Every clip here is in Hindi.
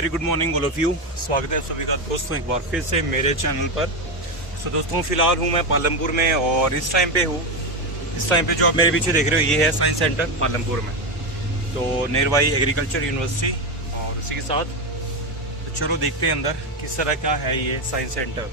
Very good morning all of you. स्वागत है सभी का दोस्तों एक बार फिर से मेरे चैनल पर। सो दोस्तों फ़िलहाल हूँ मैं पालमपुर में और इस टाइम पे जो आप मेरे पीछे देख रहे हो ये है साइंस सेंटर पालमपुर में, तो नेरवाई एग्रीकल्चर यूनिवर्सिटी। और उसी के साथ तो चलो देखते हैं अंदर किस तरह का है ये साइंस सेंटर।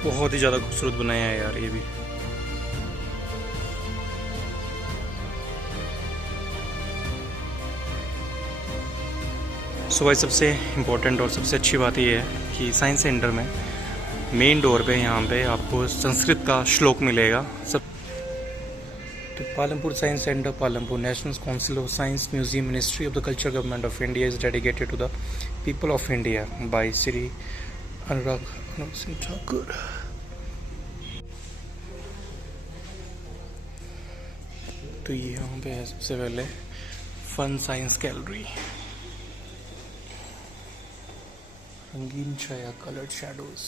बहुत ही ज़्यादा खूबसूरत बनाया है यार ये भी। सो भाई सबसे इम्पोर्टेंट और सबसे अच्छी बात ये है कि साइंस सेंटर में मेन डोर पे यहाँ पे आपको संस्कृत का श्लोक मिलेगा सब। तो Palampur science centre Palampur national council of science museum ministry of the culture government of India is dedicated to the people of India by Shri Anurag Singh Thakur. तो ये यहाँ पे है सबसे पहले फन साइंस गैलरी, रंगीन छाया कलर्ड शैडोज।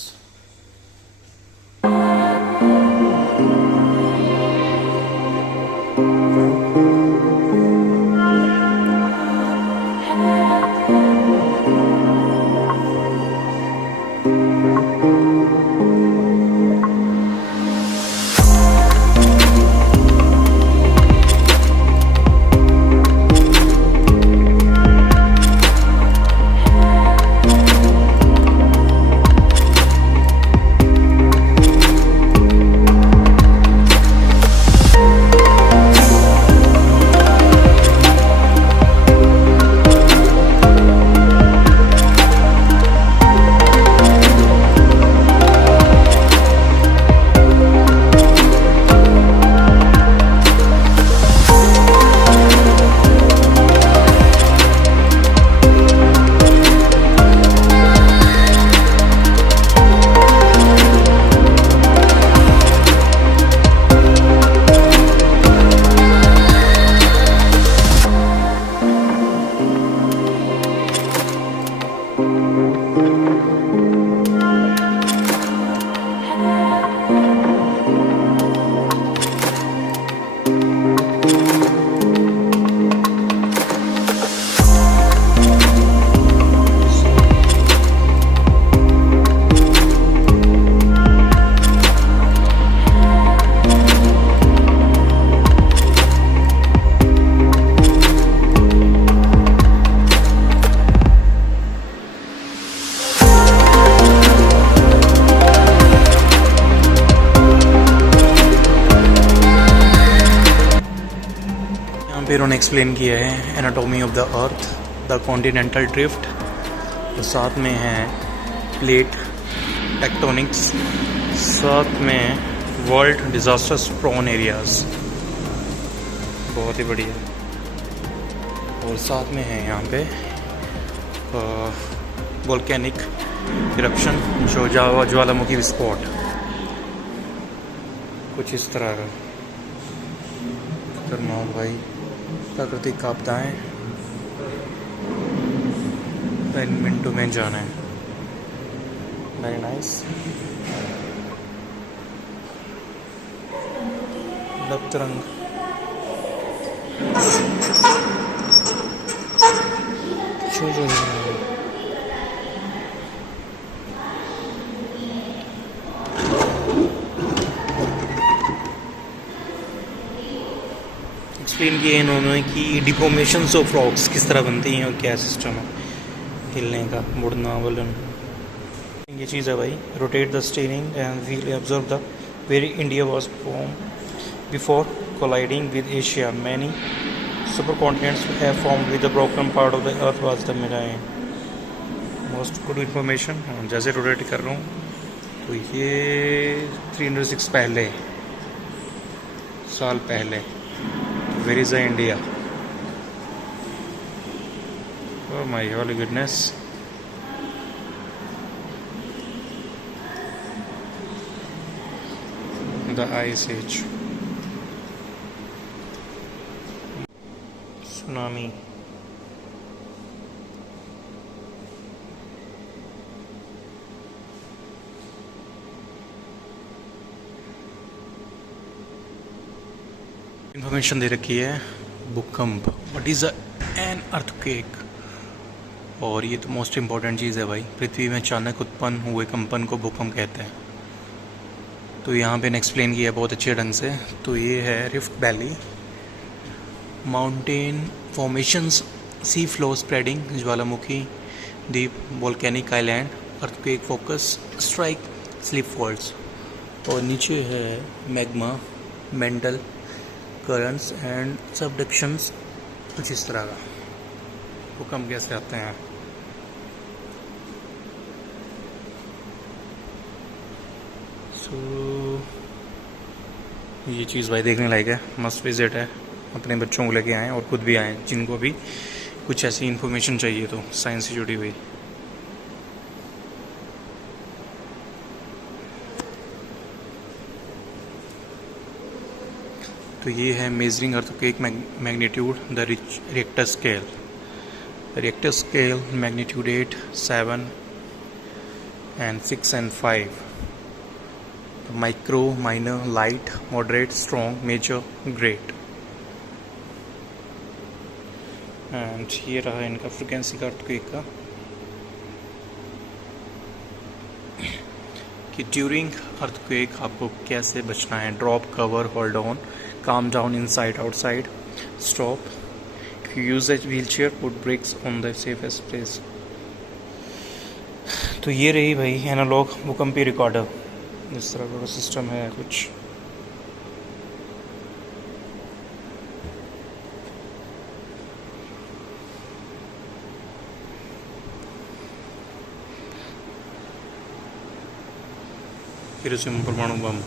फिर उन्होंने एक्सप्लेन किया है anatomy of the earth, the continental drift, तो साथ में है प्लेट टेक्टोनिक्स, साथ में वर्ल्ड डिजास्टर्स प्रोन एरियाज, बहुत ही बढ़िया। और साथ में है यहाँ पे वोल्केनिक इरप्शन जो ज्वालामुखी विस्फोट, कुछ इस तरह का। खतरनाक भाई प्राकृतिक आपदाएं, 10 मिनटों में जाना है। Very nice. तरंग एक्सप्लेन किया इन्होंने कि डिफॉर्मेशंस ऑफ रॉक्स किस तरह बनती हैं और क्या सिस्टम है हिलने का, मुड़ना वलन। ये चीज़ है भाई, rotate the steering and wheel observe the very India was form before colliding with Asia. Many super continents have formed with the broken part of the earth was the मिराई। Most good information. जैसे रोटेट कर रहा हूँ तो ये 306 पहले साल पहले। Where is the India? Oh my holy goodness. The ice age, tsunami. Information दे रखी है भूकंप, व्हाट इज एन अर्थक्वेक। और ये तो मोस्ट इम्पॉर्टेंट चीज़ है भाई, पृथ्वी में अचानक उत्पन्न हुए कंपन को भूकंप कहते हैं। तो यहाँ पे एक्सप्लेन किया बहुत अच्छे ढंग से। तो ये है रिफ्ट वैली, माउंटेन फॉर्मेशंस, सी फ्लो स्प्रेडिंग, ज्वालामुखी द्वीप, volcanic island, earthquake focus, strike, slip faults. और नीचे है मैग्मा, मेंटल करंट्स एंड सबडक्शंस, कुछ इस तरह का। भूकंप कैसे आते हैं? ये चीज़ भाई देखने लायक है, मस्ट विजिट है। अपने बच्चों को लेके आएँ और खुद भी आएँ जिनको भी कुछ ऐसी इन्फॉर्मेशन चाहिए तो साइंस से जुड़ी हुई। तो ये है measuring earthquake magnitude, the Richter scale. Richter scale magnitude 8, 7 and 6 and 5. Micro, minor, light, moderate, strong, major, great. And ये रहा इनका फ्रिक्वेंसी का अर्थक्वेक का, कि ड्यूरिंग अर्थक्वेक आपको कैसे बचना है। Drop, cover, hold on, calm down, inside, outside, stop, if you use as wheel chair, put brakes on the safest place. तो ये रही भाई एनालॉग भूकंपी रिकॉर्डर, इस तरह का सिस्टम है कुछ। हिरोशिमा परमाणु बम।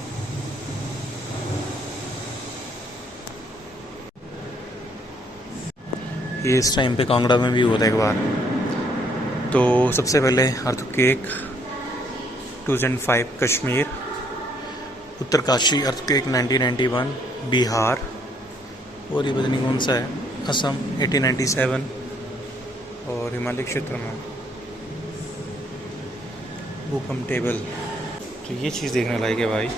ये इस टाइम पे कांगड़ा में भी हुआ था एक बार। तो सबसे पहले अर्थक्वेक 2005 कश्मीर, उत्तरकाशी अर्थक्वेक 1991 बिहार, और ये पता नहीं कौन सा है, असम 1897, और हिमालय क्षेत्र में भूकंप टेबल। तो ये चीज़ देखने लायक है भाई।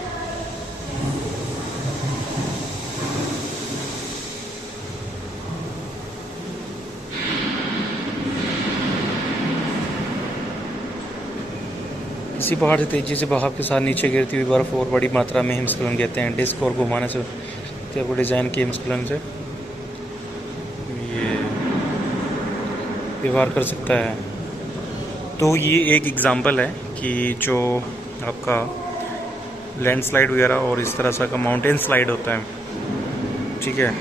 इसी पहाड़ से तेजी से बहाव के साथ नीचे गिरती हुई बर्फ और बड़ी मात्रा में हिमस्खलन कहते हैं। डिस्क और घुमाने से को डिजाइन के हिमस्खलन से ये व्यवहार कर सकता है। तो ये एक एग्जांपल है कि जो आपका लैंडस्लाइड वगैरह और इस तरह का माउंटेन स्लाइड होता है, ठीक है,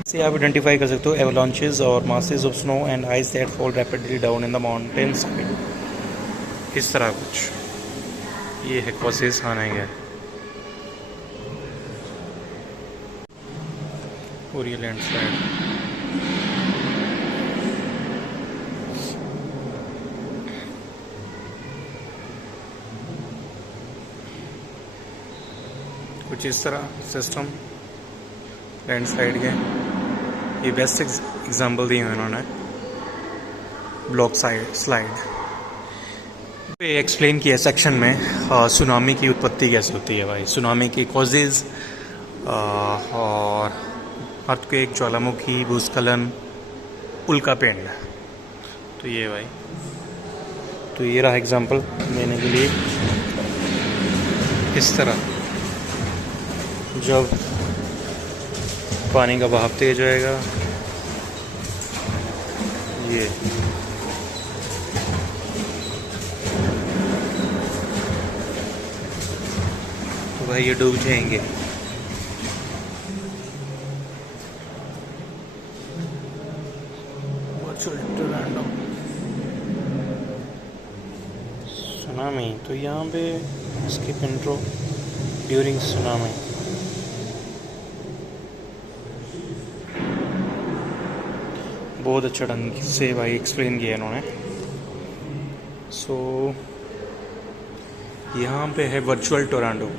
इसे आप आइडेंटिफाई कर सकते हो। एवलांचेस और masses of snow and ice that fall rapidly down in the mountain side, इस तरह कुछ। ये है कॉसेस आने गए, और ये लैंडस्लाइड। कुछ इस तरह सिस्टम लैंडस्लाइड के। ये बेस्ट एग्जांपल दिए हैं उन्होंने, ब्लॉक स्लाइड पे एक्सप्लेन किया सेक्शन में। सुनामी की उत्पत्ति कैसे होती है भाई, सुनामी की कॉजेज, और अर्थक्वेक, ज्वालामुखी, भूस्खलन, उल्कापिंड। तो ये भाई, तो ये रहा एग्जांपल देने के लिए। इस तरह जब पानी का बहाव तेज होएगा, ये तो भाई ये डूब जाएंगे। तो यहाँ पे स्किप इंट्रो ड्यूरिंग सुनामी। बहुत अच्छा ढंग से भाई एक्सप्लेन किया इन्होंने। सो यहाँ पे है वर्चुअल टोरंटो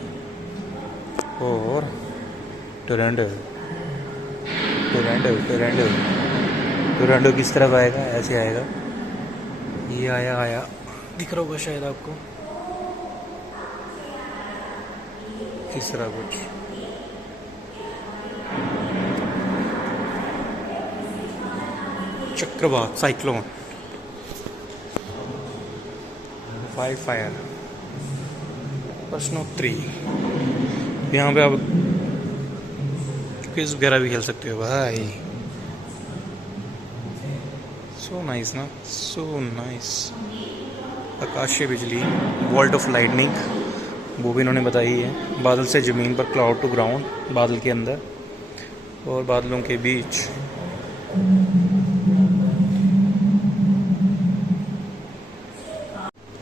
और टोरंटो टोरंटो टोरंटो टोरंटो किस तरफ आएगा, ऐसे आएगा। ये आया दिख रहा होगा शायद आपको, इस तरह कुछ। चक्रवात, साइक्लोन, वाइल्ड फायर, प्रश्नोत्तरी। यहाँ पे आप क्विज वगैरह भी खेल सकते हो भाई। सो नाइस ना, सो नाइस। आकाशीय बिजली, वॉल्ट ऑफ लाइटनिंग, वो भी इन्होंने बताई है। बादल से ज़मीन पर, क्लाउड टू ग्राउंड, बादल के अंदर और बादलों के बीच।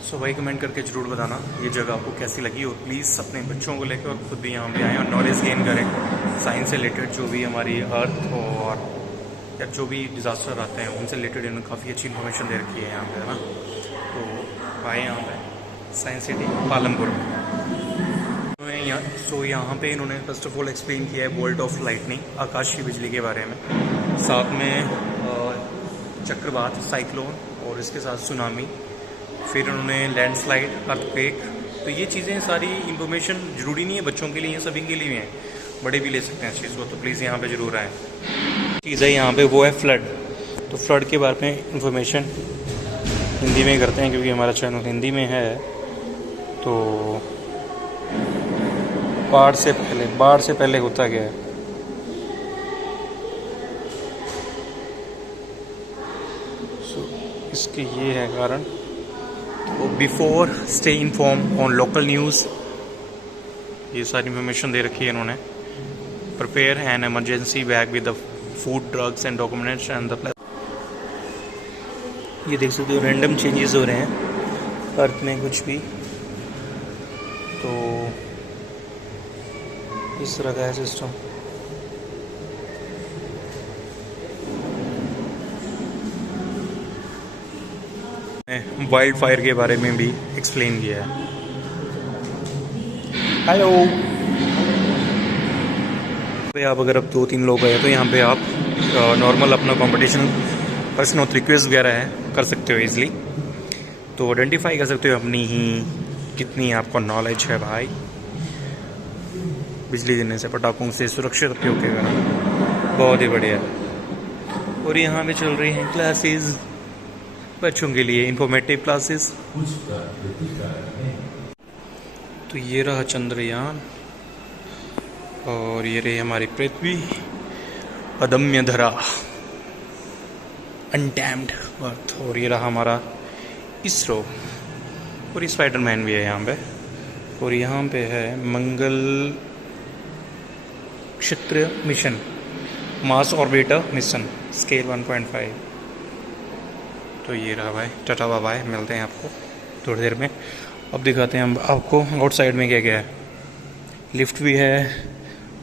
सो भाई कमेंट करके ज़रूर बताना ये जगह आपको कैसी लगी, और प्लीज़ अपने बच्चों को लेकर और खुद भी यहाँ पे आएँ और नॉलेज गेन करें साइंस से रिलेटेड। जो भी हमारी अर्थ और या जो भी डिज़ास्टर आते हैं उनसे रिलेटेड इन्होंने काफ़ी अच्छी इन्फॉर्मेशन दे रखी है यहाँ पे, है ना। तो आए यहाँ पे साइंस सिटी पालमपुर में। सो यहाँ पे इन्होंने फर्स्ट ऑफ ऑल एक्सप्लेन किया है वोल्ट ऑफ लाइटनिंग, आकाशीय बिजली के बारे में, साथ में चक्रवात, साइक्लोन और इसके साथ सुनामी, फिर उन्होंने लैंडस्लाइड, अर्थक्वेक। तो ये चीज़ें सारी इंफॉर्मेशन ज़रूरी नहीं है बच्चों के लिए, सभी के लिए भी हैं, बड़े भी ले सकते हैं इस चीज़ को। तो प्लीज़ यहाँ पे ज़रूर आएँ। चीज़ है यहाँ पे वो है फ्लड। तो फ्लड के बारे में इंफॉर्मेशन हिंदी में करते हैं क्योंकि हमारा चैनल हिंदी में है। तो बाढ़ से पहले होता क्या है। सो इसके ये है कारण। तो before stay inform on local news, ये सारी इंफॉर्मेशन दे रखी है इन्होंने। Prepare an emergency bag with the food, drugs and documents and the. ये देख सकते हो रैंडम चेंजेस हो रहे हैं अर्थ में कुछ भी। तो इस तरह का है सिस्टम। वाइल्ड फायर के बारे में भी एक्सप्लेन किया है। हेलो पे आप अगर अब 2-3 लोग आए तो यहाँ पे आप नॉर्मल अपना कंपटीशन, प्रश्नोत्तरी, क्विज वगैरह है कर सकते हो इजीली। तो आइडेंटिफाई कर सकते हो अपनी ही कितनी आपको नॉलेज है भाई। बिजली गिरने से, पटाखों से सुरक्षित उपयोग के कारण, बहुत ही बढ़िया। और यहाँ पे चल रही हैं क्लासेस बच्चों के लिए, इंफॉर्मेटिव क्लासेस। तो ये रहा चंद्रयान और ये रही हमारी पृथ्वी, अदम्य धरा, अनटैम्ड अर्थ। और ये रहा हमारा इसरो, और स्पाइडरमैन भी है यहाँ पे। और यहाँ पे है मंगल क्षेत्र mission, Mars orbiter mission, scale 1.5। तो ये रहा भाई, टाटा बाय बाय, मिलते हैं आपको थोड़ी देर में। अब दिखाते हैं हम आपको आउटसाइड में क्या क्या है। लिफ्ट भी है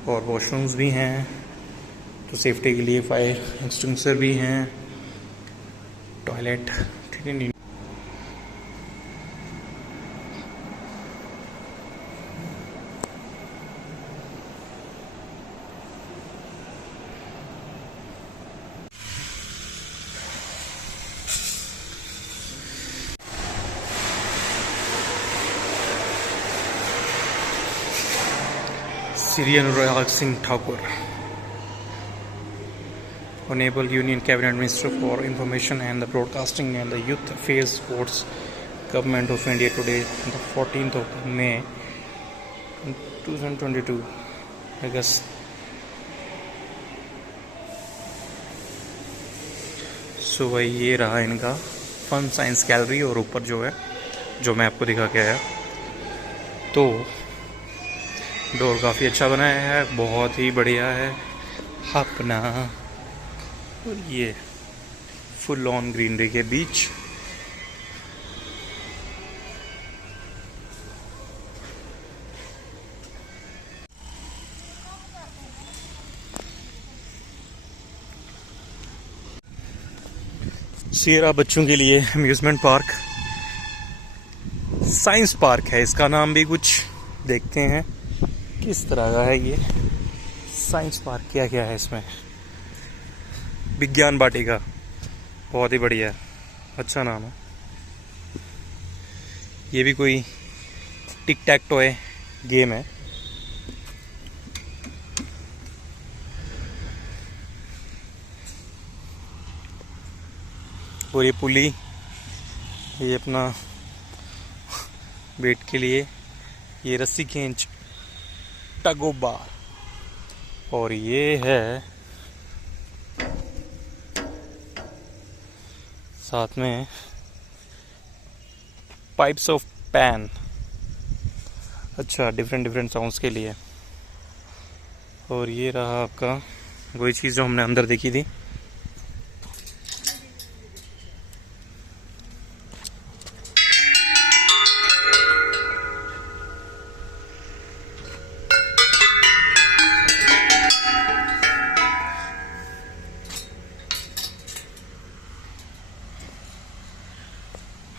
और वॉशरूम्स भी हैं, तो सेफ्टी के लिए फायर एक्सटिंग्विशर भी हैं, टॉयलेट, ठीक है। Sri Anurag Singh Thakur, Honorable Union Cabinet Minister for Information and the Broadcasting and the Youth Affairs, Sports, Government of India, today, the 14th of May, 2022, August। सो भाई ये रहा इनका फन साइंस गैलरी, और ऊपर जो है, जो मैं आपको दिखा के आया, तो डोर काफ़ी अच्छा बनाया है, बहुत ही बढ़िया है अपना। और ये फुल ऑन ग्रीनरी के बीच सियरा बच्चों के लिए अम्यूजमेंट पार्क, साइंस पार्क है इसका नाम भी कुछ। देखते हैं किस तरह का है ये साइंस पार्क, क्या क्या है इसमें। विज्ञान वाटिका, बहुत ही बढ़िया, अच्छा नाम है। ये भी कोई टिक टैक टॉय गेम है। और ये पुली, ये अपना वेट के लिए, ये रस्सी खींच टगो बार, और ये है साथ में पाइप्स ऑफ पैन, अच्छा डिफरेंट डिफरेंट साउंड्स के लिए। और ये रहा आपका वही चीज़ जो हमने अंदर देखी थी।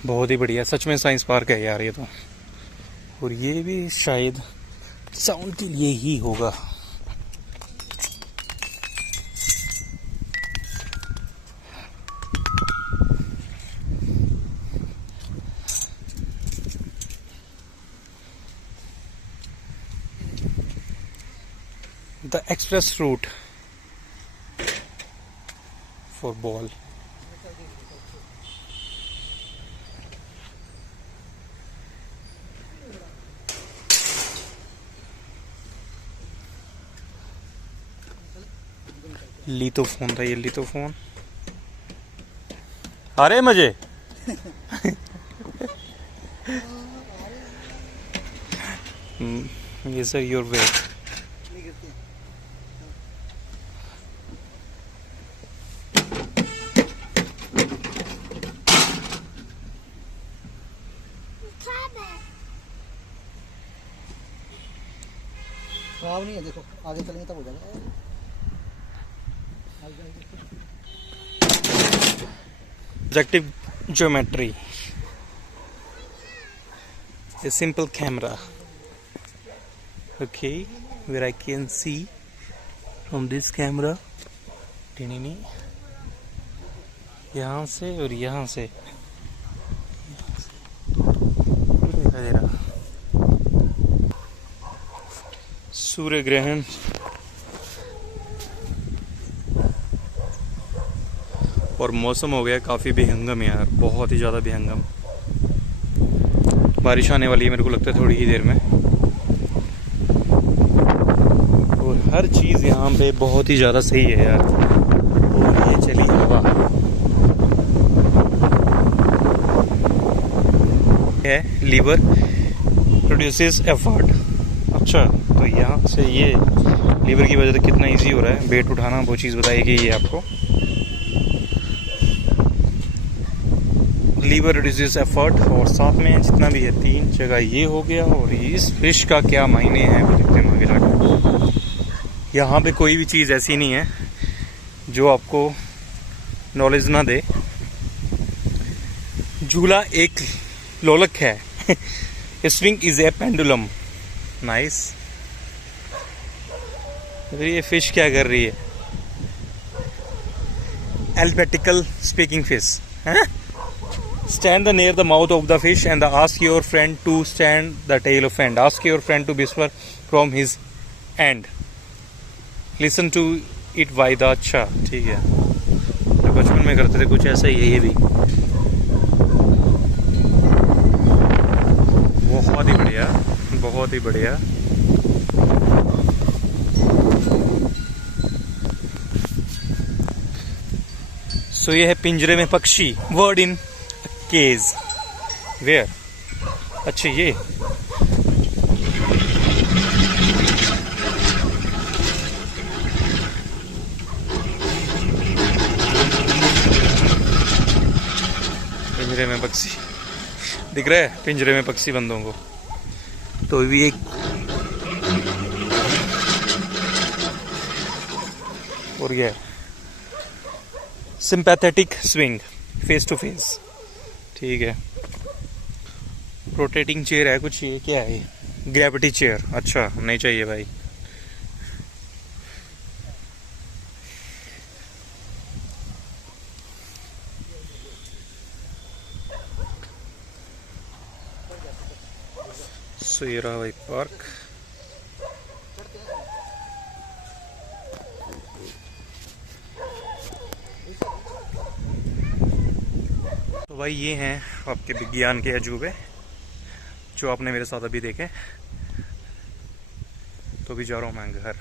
बहुत ही बढ़िया, सच में साइंस पार्क है यार ये तो। और ये भी शायद साउंड के लिए ही होगा। The express route for ball. Lithophone था ये, लिथोफोन। अरे मजे ये सर योर वेट। खराब नहीं है, देखो आगे चलेंगे तब हो जाएगा। Objective geometry, a simple camera, okay, where I can see from this camera यहाँ से और यहाँ से दिखाई दे रहा सूर्य ग्रहण। और मौसम हो गया काफ़ी बेहंगम यार, बहुत ही ज़्यादा बेहंगम। बारिश आने वाली है मेरे को लगता है थोड़ी ही देर में। और हर चीज़ यहाँ पे बहुत ही ज़्यादा सही है यार। और ये चली हवा है, लीवर प्रोड्यूसेस एफर्ट। अच्छा, तो यहाँ से ये लीवर की वजह से कितना इजी हो रहा है वेट उठाना, वो चीज़ बताएगी ये आपको। लीवर रिड्यूसेस एफर्ट, और साथ में जितना भी है 3 जगह ये हो गया। और इस फिश का क्या मायने हैं वो देखते हैं आगे जाकर। यहाँ पे कोई भी चीज़ ऐसी नहीं है जो आपको नॉलेज ना दे। झूला एक लोलक है swing is a pendulum, nice. ये फिश क्या कर रही है? एल्फेटिकल स्पीकिंग फिश है। Stand near the mouth of the fish and ask your friend to stand the tail of end. Ask your friend to whisper from his end. Listen to it by the अच्छा, ठीक है। तो बचपन में करते थे कुछ ऐसा ही है ये भी। बहुत ही बढ़िया, बहुत ही बढ़िया। सो ये है पिंजरे में पक्षी, वर्ड इन केज वेयर। अच्छा, ये पिंजरे में पक्षी दिख रहा है, पिंजरे में पक्षी बंदों को। तो भी एक और ये sympathetic swing, face to face. ठीक है, रोटेटिंग चेयर है कुछ, ये क्या है? ग्रेविटी चेयर, अच्छा नहीं चाहिए भाई। सो ये रहा भाई पार्क। तो भाई ये हैं आपके विज्ञान के अजूबे जो आपने मेरे साथ अभी देखे। तो भी जा रहा हूँ मैं घर।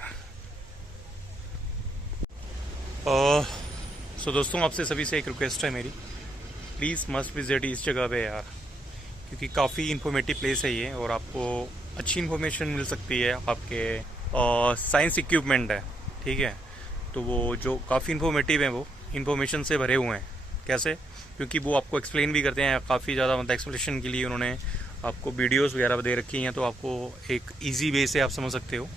सो दोस्तों, आपसे सभी से एक रिक्वेस्ट है मेरी, प्लीज़ मस्ट विजिट इस जगह पे यार, क्योंकि काफ़ी इन्फॉर्मेटिव प्लेस है ये और आपको अच्छी इन्फॉर्मेशन मिल सकती है। आपके साइंस इक्विपमेंट है, ठीक है, तो वो जो काफ़ी इन्फॉर्मेटिव हैं, वो इन्फॉर्मेशन से भरे हुए हैं। कैसे? क्योंकि वो आपको एक्सप्लेन भी करते हैं काफ़ी ज़्यादा, मतलब एक्सप्लेनेशन के लिए उन्होंने आपको वीडियोस वगैरह दे रखी हैं, तो आपको एक इजी वे से आप समझ सकते हो।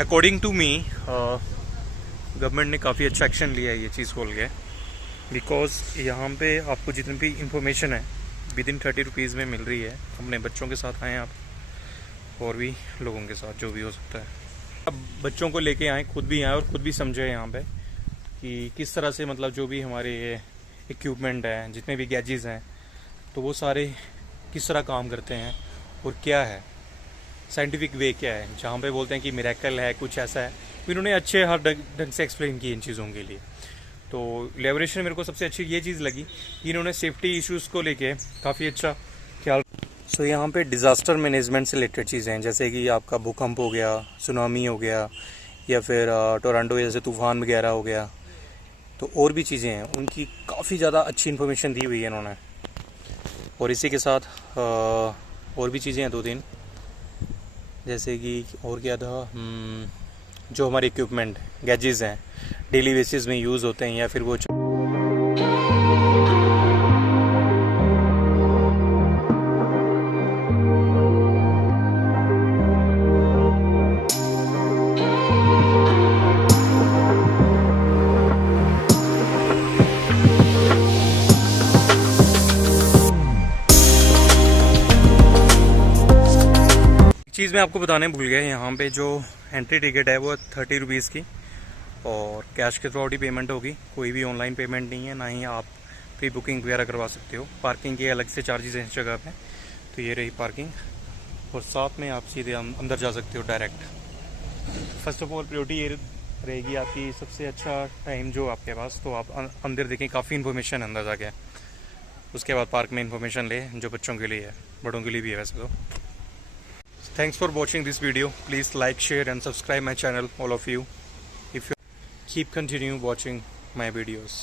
अकॉर्डिंग टू मी गवर्नमेंट ने काफ़ी अच्छा एक्शन लिया है ये चीज़ खोल के, बिकॉज यहाँ पे आपको जितनी भी इंफॉर्मेशन है विद इन 30 रुपीज़ में मिल रही है। अपने बच्चों के साथ आएँ आप और भी लोगों के साथ, जो भी हो सकता है। अब बच्चों को लेके आएँ, खुद भी आएँ और खुद भी समझें यहाँ पे कि किस तरह से, मतलब जो भी हमारे इक्विपमेंट हैं, जितने भी गैजेट्स हैं, तो वो सारे किस तरह काम करते हैं और क्या है साइंटिफिक वे, क्या है। जहाँ पे बोलते हैं कि मिरेकल है, कुछ ऐसा है, तो इन्होंने अच्छे हर ढंग से एक्सप्लेन किए इन चीज़ों के लिए। तो लेबोरेशन मेरे को सबसे अच्छी ये चीज़ लगी कि इन्होंने सेफ्टी इश्यूज़ को लेके काफ़ी अच्छा ख्याल। सो यहाँ पे डिज़ास्टर मैनेजमेंट से रिलेटेड चीज़ें हैं, जैसे कि आपका भूकंप हो गया, सुनामी हो गया, या फिर टोरंटो जैसे तूफ़ान वगैरह हो गया, तो और भी चीज़ें हैं, उनकी काफ़ी ज़्यादा अच्छी इन्फॉर्मेशन दी हुई है इन्होंने। और इसी के साथ और भी चीज़ें हैं 2-3, जैसे कि और क्या था, जो हमारे इक्विपमेंट गैजेट्स हैं डेली बेसिस में यूज़ होते हैं, या फिर वो चीज़ मैं आपको बताने भूल गया। यहाँ पे जो एंट्री टिकट है वो 30 रुपीज़ की, और कैश के थ्रू ही पेमेंट होगी, कोई भी ऑनलाइन पेमेंट नहीं है, ना ही आप प्री बुकिंग वगैरह करवा सकते हो। पार्किंग के अलग से चार्जेस हैं इस जगह पे। तो ये रही पार्किंग, और साथ में आप सीधे अंदर जा सकते हो direct. First of all priority ये रहेगी आपकी, सबसे अच्छा टाइम जो आपके पास, तो आप अंदर देखें, काफ़ी इन्फॉर्मेशन अंदर जाके। उसके बाद पार्क में इन्फॉर्मेशन ले, जो बच्चों के लिए है, बड़ों के लिए भी है वैसे तो। Thanks for watching this video. Please like, share and subscribe my channel, all of you. If you keep continue watching my videos.